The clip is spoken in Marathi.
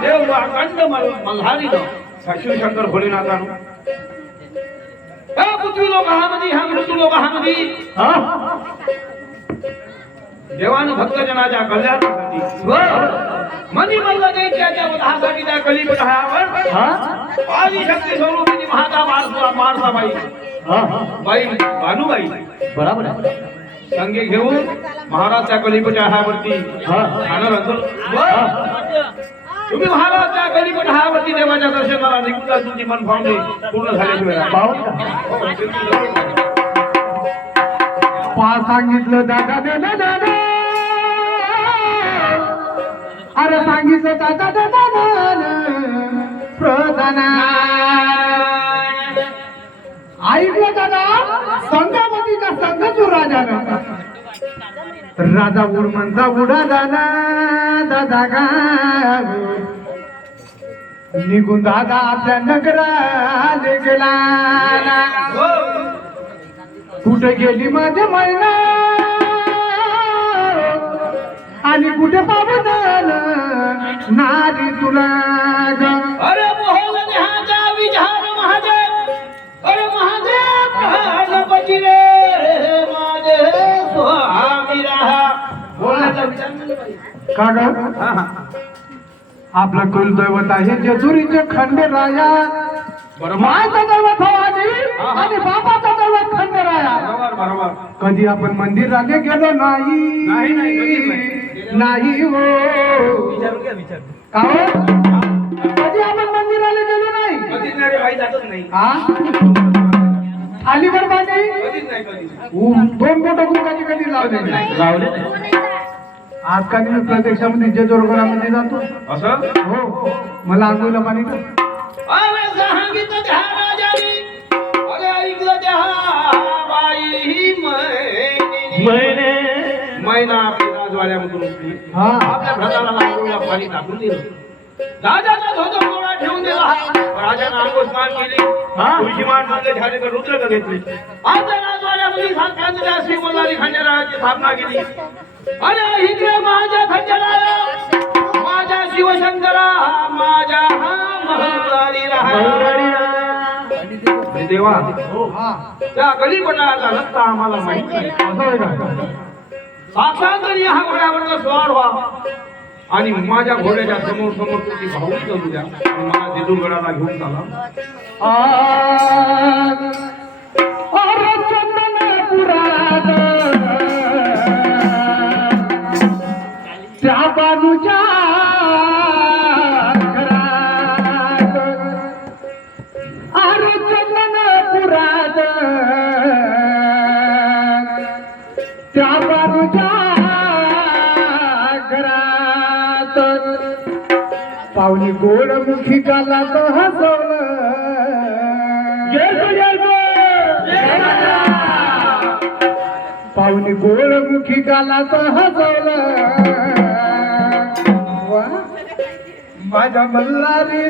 देव अखंड मल्हारी शिव शंकर भोलेनाथानु पृथ्वी लोकामध्ये ह्या मृत्यू लोकामध्ये देवानं भक्तजनाच्या कल्याणासाठी मनी मल्लदेशाच्या वधासाठी त्या कलिपटावर आदिशक्ती स्वरूपिणी महाता मारसाबाई बाई भानुबाई बरोबर आहे. संगे घेऊन महाराज त्या कलिपटावरती तुम्ही महाराज त्या कलिपटावरती देवाच्या दर्शनाला निघून तुमची मनभावने पूर्ण झाल्याशिवाय पा सांगितलं दादा दादा दादा अरे सांगितलं दादा दादा प्रधाना ऐकलं दादा संघापतीचा संघचू राजा राजा उर्मंता उडा दादा दादा गा निघून दादा आपल्या नगराला गेला कुठे गेली माझ्या मैना आणि कुठे पावलं नारी तुला अरे मोहन देहाचा विचार महादेव अरे महादेव गणपती रे माझे स्वामी राहा बोलण्याचा विचार केला पाहिजे का ग आपलं कुलदैवत आहे जेजुरीचे खंडेराया मायचा दैवत भवानी आणि बाबाचा दैवत खंडेराया बरोबर कधी आपण मंदिराने गेलो नाही नाही हो का हो? कधी आपण मंदिराला गेलो नाही कधीच नाही रे भाई जातच नाही थालीवर पाणी कधीच नाही कधीच दोन बोट गुंगाची कधी लावले आजकाल मी प्रत्यक्षामध्ये जेजुरगडामध्ये जातो असं हो मला आंघोळीला पाणी का अरे सांगितलं त्या राजानी अरे ऐकलं त्या बाई मैना आपली राजवाड्यामधून उठली आपल्या भ्राताला आंघोळीला पाणी टाकून दिलं राजाचा धोतर गोळा ठेवून दिला राजाने आंघोळ स्नान केली तुळशी माळ मारले झाले रुद्र घेतले आपल्या राजवाड्यामध्ये साक्षात श्री मल्हारी खंडेरायाची स्थापना केली अरे इकडे माझ्या खंडेराया माझ्या शिवशंकरा माझ्या मल्हारी देवा त्या गलीपटाचा रस्ता आम्हाला माहित नाही साक्षात जरी हा घोड्यावरचा स्वार व्हा आणि माझ्या घोड्याच्या समोर समोर तुझी भावनी करू द्या आणि मला जेजुरगडाला घेऊन चाला त्या बाजूच्या अरे चंदनपुरात त्या बाजूच्या घरात पाहुणी गोडमुखी गाला तो हसवलं पाहुणी गोडमुखी गाला तो हसवलं माझ्या मल्हारी